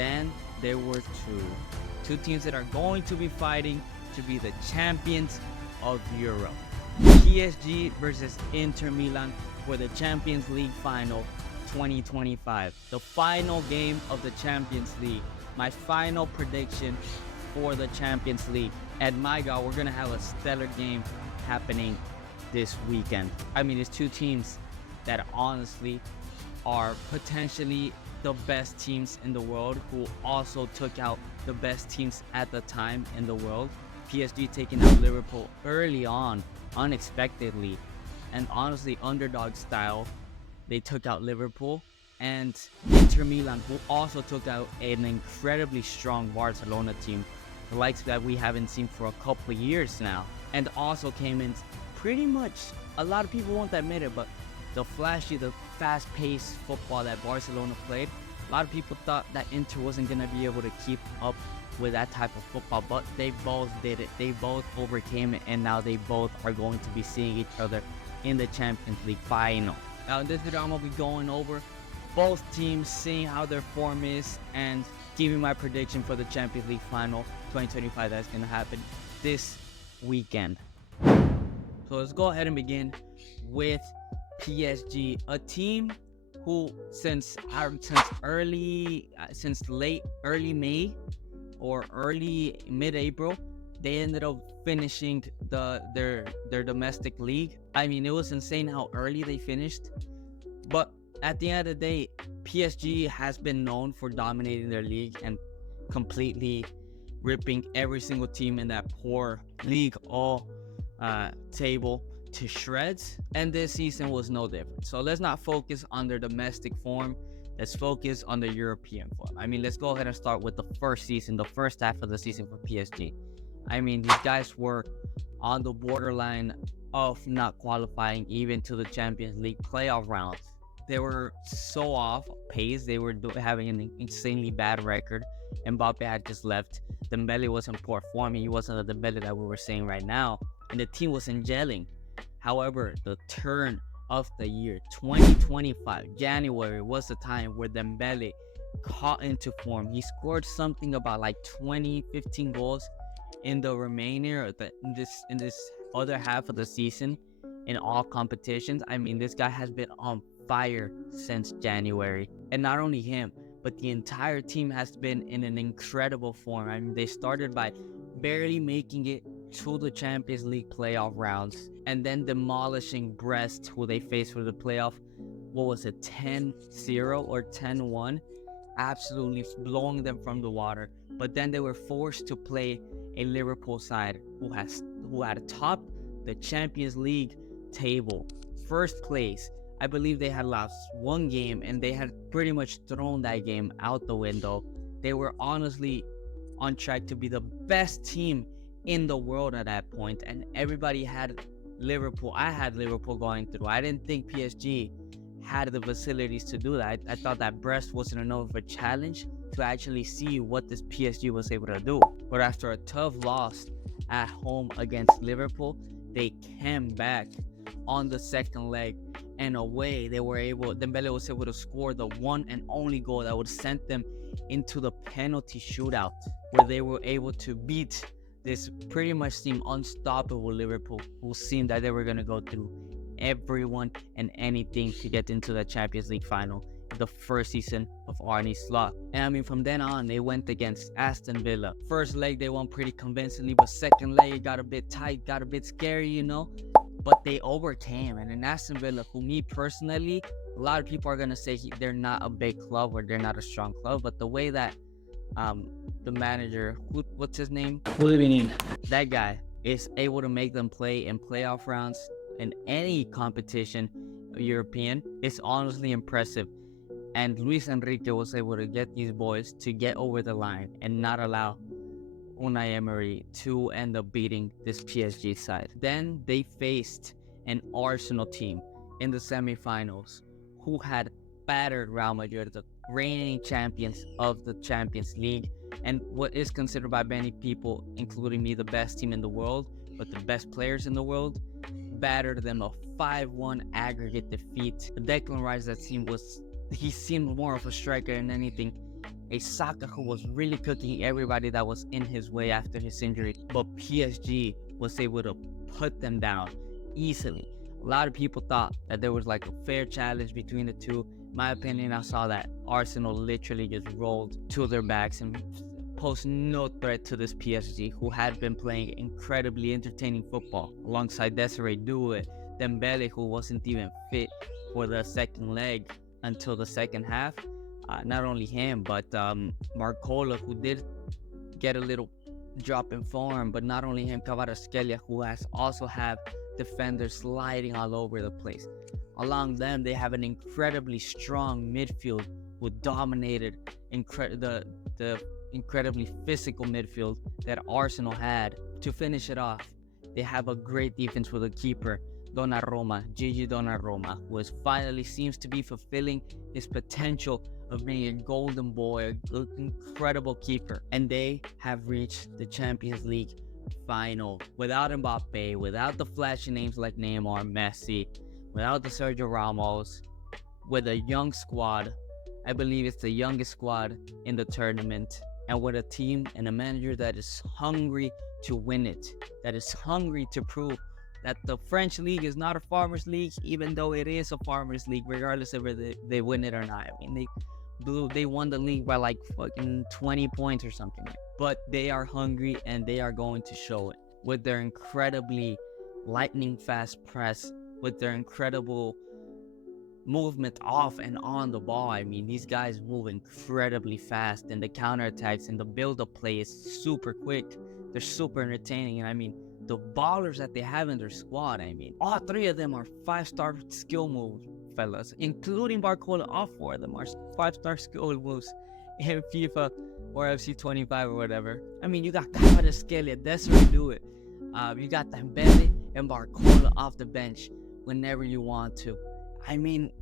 then there were two teams that are going to be fighting to be the champions of Europe. PSG versus Inter Milan for the Champions League final 2025. The final game of the Champions League. My final prediction for the Champions League. And my God, we're going to have a stellar game happening this weekend. I mean, it's two teams that honestly are potentially the best teams in the world, who also took out the best teams at the time in the world. PSG taking out Liverpool early on, unexpectedly, and honestly underdog style. They took out Liverpool, and Inter Milan, who also took out an incredibly strong Barcelona team, the likes that we haven't seen for a couple of years now, and also came in pretty much, a lot of people won't admit it, but the flashy, the fast-paced football that Barcelona played, a lot of people thought that Inter wasn't going to be able to keep up with that type of football, but they both did it. They both overcame it, and now they both are going to be seeing each other in the Champions League final. Now in this video, I'm going to be going over both teams, seeing how their form is, and giving my prediction for the Champions League final 2025 that's going to happen this weekend. So let's go ahead and begin with PSG, a team who since late early May or early mid-April, they ended up finishing their domestic league. I mean, it was insane how early they finished, but at the end of the day, PSG has been known for dominating their league and completely ripping every single team in that poor league all table to shreds, and this season was no different. So let's not focus on their domestic form, let's focus on the European form. I mean, let's go ahead and start with the first half of the season for PSG. I mean, these guys were on the borderline of not qualifying even to the Champions League playoff rounds. They were so off pace, they were having an insanely bad record. Mbappe had just left, Dembele was in poor form, he wasn't the Dembele that we were seeing right now, and the team wasn't gelling. However, the turn of the year 2025, January, was the time where Dembele caught into form. He scored something about like 15 goals in the remainder in this other half of the season in all competitions. I mean, this guy has been on fire since January, and not only him, but the entire team has been in an incredible form. I mean, they started by barely making it to the Champions League playoff rounds, and then demolishing Brest, who they faced for the playoff, what was it, 10-0 or 10-1, absolutely blowing them from the water. But then they were forced to play a Liverpool side who had topped the Champions League table, first place. I believe they had lost one game, and they had pretty much thrown that game out the window. They were honestly on track to be the best team in the world at that point, and everybody had Liverpool. I had Liverpool going through. I didn't think PSG had the facilities to do that. I thought that Brest wasn't enough of a challenge to actually see what this PSG was able to do. But after a tough loss at home against Liverpool, they came back on the second leg, and away Dembele was able to score the one and only goal that would send them into the penalty shootout, where they were able to beat this pretty much seemed unstoppable Liverpool, who seemed that they were going to go through everyone and anything to get into the Champions League final, the first season of Arne Slot. And I mean, from then on, they went against Aston Villa. First leg, they won pretty convincingly, but second leg, it got a bit tight, got a bit scary, you know? But they overcame, and in Aston Villa, who me personally, a lot of people are going to say they're not a big club or they're not a strong club, but the way that the manager, what's his name? That guy is able to make them play in playoff rounds in any competition, European. It's honestly impressive. And Luis Enrique was able to get these boys to get over the line and not allow Unai Emery to end up beating this PSG side. Then they faced an Arsenal team in the semifinals who had battered Real Madrid, the reigning champions of the Champions League, and what is considered by many people, including me, the best team in the world, but the best players in the world, battered them a 5-1 aggregate defeat. Declan Rice, that team he seemed more of a striker than anything, A Saka who was really cooking everybody that was in his way after his injury, but PSG was able to put them down easily. A lot of people thought that there was like a fair challenge between the two. In my opinion, I saw that Arsenal literally just rolled to their backs and posed no threat to this PSG, who had been playing incredibly entertaining football alongside Desiree Doué, Dembele, who wasn't even fit for the second leg until the second half. Not only him, but Marcola, who did get a little drop in form, but not only him, Kvaratskhelia, who has also have defenders sliding all over the place. Along them, they have an incredibly strong midfield who dominated the incredibly physical midfield that Arsenal had. To finish it off, they have a great defense with a keeper, Gigi Donnarumma, who finally seems to be fulfilling his potential of being a golden boy, an incredible keeper. And they have reached the Champions League final without Mbappe, without the flashy names like Neymar, Messi, without the Sergio Ramos, with a young squad. I believe it's the youngest squad in the tournament, and with a team and a manager that is hungry to win it, that is hungry to prove that the French league is not a farmers league, even though it is a farmers league, regardless of whether they win it or not. I mean, they won the league by like fucking 20 points or something. But they are hungry and they are going to show it with their incredibly lightning fast press, with their incredible movement off and on the ball. I mean, these guys move incredibly fast, and the counterattacks and the build-up play is super quick. They're super entertaining, and I mean, the ballers that they have in their squad, I mean, all three of them are 5-star skill moves, fellas, including Barcola. All four of them are 5-star skill moves in FIFA or FC 25 or whatever. I mean, you got Kvaratskhelia, Desiree Doué, you got Dembele and Barcola off the bench whenever you want to. I mean,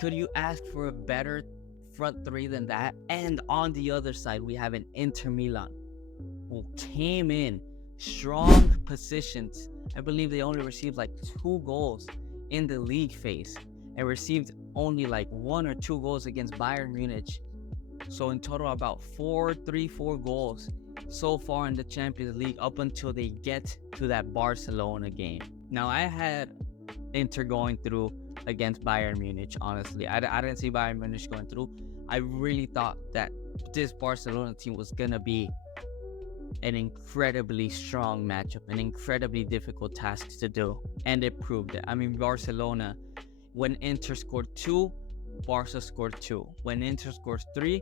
could you ask for a better front three than that? And on the other side, we have an Inter Milan who came in strong positions. I believe they only received like 2 goals in the league phase and received only like 1 or 2 goals against Bayern Munich. So in total, about 4 goals so far in the Champions League up until they get to that Barcelona game. Now, I had Inter going through against Bayern Munich, honestly. I didn't see Bayern Munich going through. I really thought that this Barcelona team was going to be an incredibly strong matchup, an incredibly difficult task to do, and it proved it. I mean, Barcelona, when Inter scored 2, Barca scored 2. When Inter scores 3,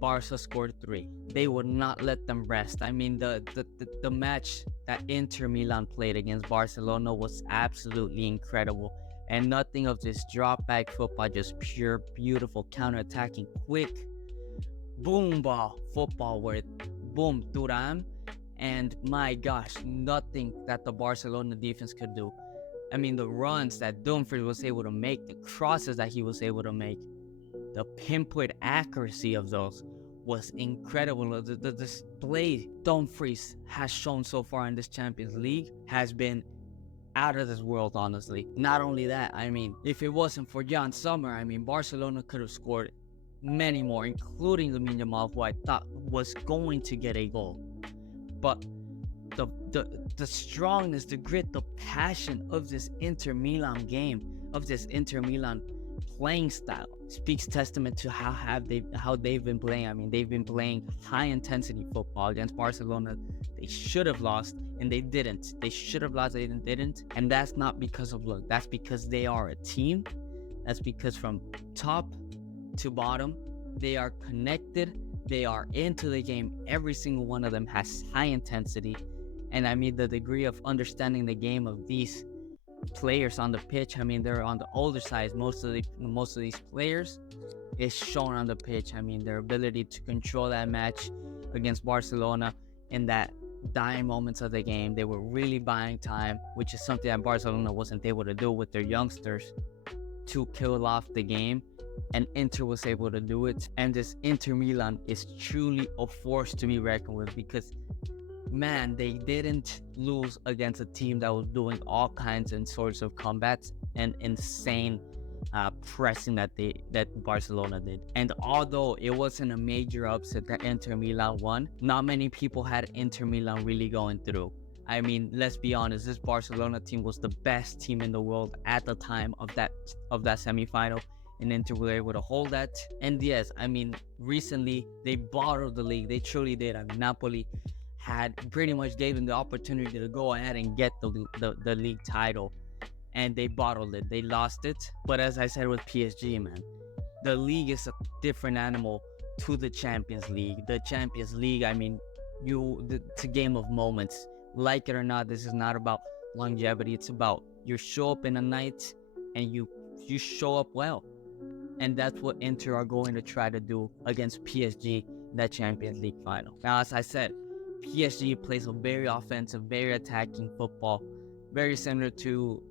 Barca scored 3. They would not let them rest. I mean, the match that Inter Milan played against Barcelona was absolutely incredible, and nothing of this drop back football, just pure beautiful counter-attacking quick boom ball football where boom Thuram, and my gosh, nothing that the Barcelona defense could do. I mean, the runs that Dumfries was able to make, the crosses that he was able to make, the pinpoint accuracy of those was incredible. The display Dumfries has shown so far in this Champions League has been out of this world, honestly. Not only that, I mean, if it wasn't for Jan Sommer, I mean, Barcelona could have scored many more, including Lamine Yamal, who I thought was going to get a goal. But the strongness, the grit, the passion of this Inter Milan game, of this Inter Milan playing style, speaks testament to how they've been playing. I mean, they've been playing high intensity football against Barcelona. They should have lost, and they didn't. They should have lost, they didn't. And that's not because of luck. That's because they are a team. That's because from top to bottom, they are connected. They are into the game. Every single one of them has high intensity. And I mean, the degree of understanding the game of these players on the pitch, I mean, they're on the older side. Most of these players is shown on the pitch. I mean, their ability to control that match against Barcelona in that dying moments of the game. They were really buying time, which is something that Barcelona wasn't able to do with their youngsters to kill off the game. And Inter was able to do it. And this Inter Milan is truly a force to be reckoned with, because man, they didn't lose against a team that was doing all kinds and sorts of combats and insane pressing that Barcelona did. And although it wasn't a major upset that Inter Milan won, not many people had Inter Milan really going through. I mean, let's be honest, this Barcelona team was the best team in the world at the time of that semifinal, and Inter were able to hold that. And yes, I mean, recently they bottled the league. They truly did. I mean, Napoli had pretty much gave them the opportunity to go ahead and get the league title, and they bottled it. They lost it. But as I said with PSG, man, the league is a different animal to the Champions League. The Champions League, I mean, it's a game of moments. Like it or not, this is not about longevity. It's about you show up in a night and you show up well. And that's what Inter are going to try to do against PSG in that Champions League final. Now, as I said, PSG plays a very offensive, very attacking football, very similar to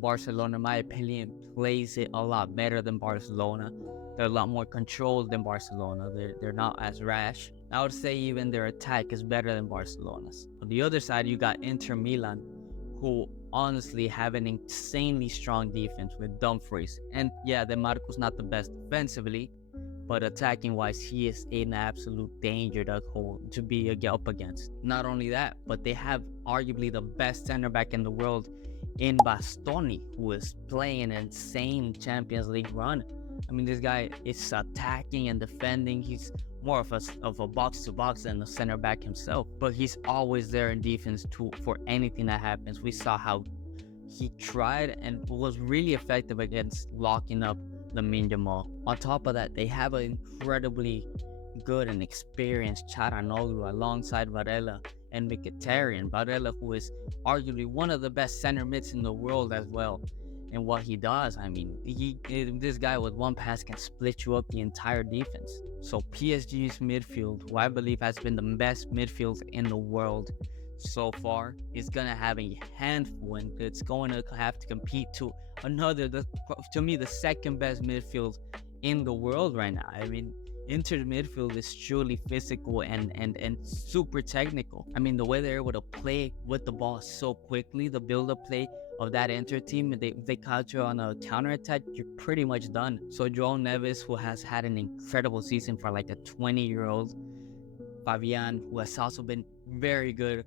Barcelona. In my opinion, plays it a lot better than Barcelona. They're a lot more controlled than Barcelona. They're not as rash. I would say even their attack is better than Barcelona's. On the other side, you got Inter Milan, who honestly have an insanely strong defense with Dumfries. And yeah, De Marco's not the best defensively, but attacking wise, he is an absolute danger to be up against. Not only that, but they have arguably the best center back in the world in Bastoni, who is playing an insane Champions League run. I mean, this guy is attacking and defending. He's more of a box-to-box than a center back himself, but he's always there in defense for anything that happens. We saw how he tried and was really effective against locking up Lamine Yamal. On top of that, they have an incredibly good and experienced Çalhanoğlu alongside Varela and Mkhitaryan. Varela, who is arguably one of the best center mids in the world as well. And what he does, I mean, this guy with one pass can split you up the entire defense. So PSG's midfield, who I believe has been the best midfield in the world so far, is going to have a handful, and it's going to have to compete to to me, the second best midfield in the world right now. I mean, Inter's midfield is truly physical and super technical. I mean, the way they're able to play with the ball so quickly, the build-up play of that Inter team, they caught you on a counterattack, you're pretty much done. So João Neves, who has had an incredible season for like a 20-year-old, Fabian, who has also been very good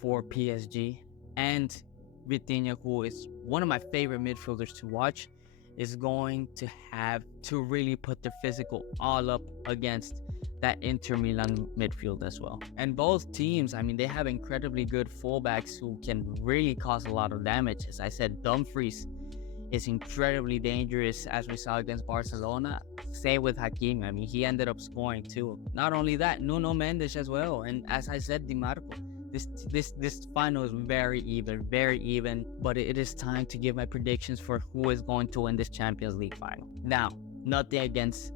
for PSG, and Vitinha, who is one of my favorite midfielders to watch, is going to have to really put their physical all up against that Inter Milan midfield as well. And both teams, I mean, they have incredibly good fullbacks who can really cause a lot of damage. As I said, Dumfries is incredibly dangerous, as we saw against Barcelona. Same with Hakim. I mean, he ended up scoring too. Not only that, Nuno Mendes as well. And as I said, Di Marco. This final is very even, but it is time to give my predictions for who is going to win this Champions League final. Now, nothing against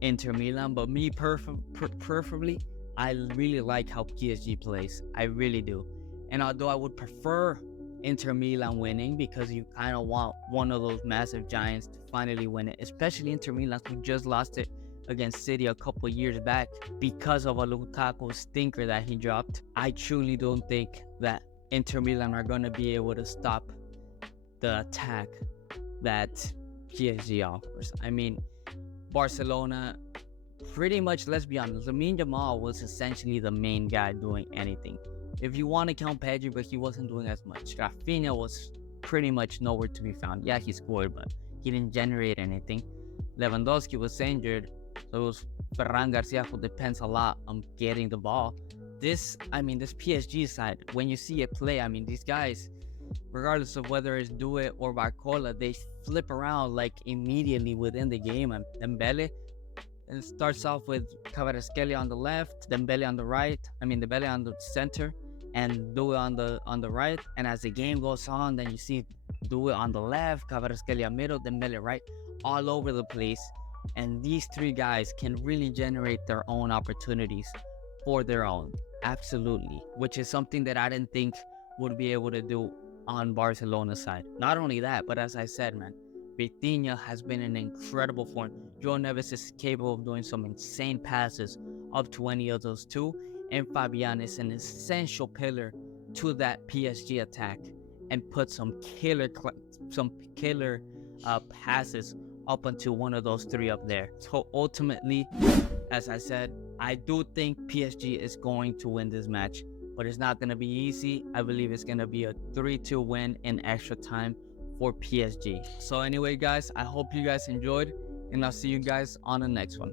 Inter Milan, but me preferably, I really like how PSG plays. I really do. And although I would prefer Inter Milan winning, because you kind of want one of those massive giants to finally win it, especially Inter Milan, who just lost it against City a couple years back because of a Lukaku stinker that he dropped. I truly don't think that Inter Milan are going to be able to stop the attack that PSG offers. I mean, Barcelona, pretty much, let's be honest, Lamine Yamal was essentially the main guy doing anything. If you want to count Pedri, but he wasn't doing as much. Rafinha was pretty much nowhere to be found. Yeah, he scored, but he didn't generate anything. Lewandowski was injured, so it was Ferran Garcia, who depends a lot on getting the ball. This PSG side, when you see it play, I mean, these guys, regardless of whether it's Do It or Barcola, they flip around like immediately within the game. And Dembele, it starts off with Kvaratskhelia on the left, Dembele on the right, Dembele on the center, and Do It on the right. And as the game goes on, then you see Do It on the left, Kvaratskhelia middle, Dembele right, all over the place. And these three guys can really generate their own opportunities for their own. Absolutely. Which is something that I didn't think would be able to do on Barcelona's side. Not only that, but as I said, man, Vitinha has been an incredible form. João Neves is capable of doing some insane passes up to any of those two. And Fabian is an essential pillar to that PSG attack and put some killer passes up until one of those three up there. So ultimately, as I said, I do think PSG is going to win this match, but it's not going to be easy. I believe it's going to be a 3-2 win in extra time for PSG. So anyway, guys, I hope you guys enjoyed, and I'll see you guys on the next one.